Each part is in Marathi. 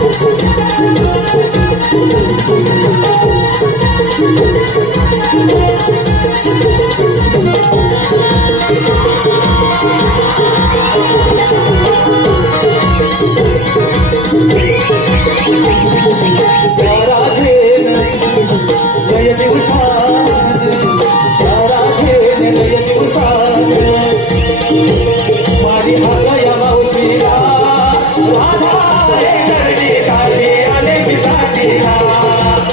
Thank you.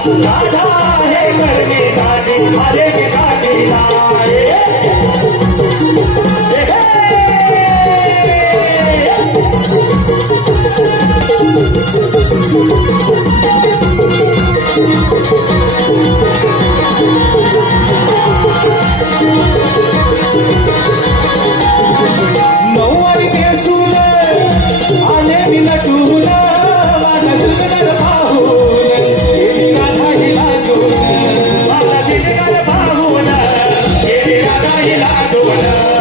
राधा हे मरगे ताडे तारे के ताडे ला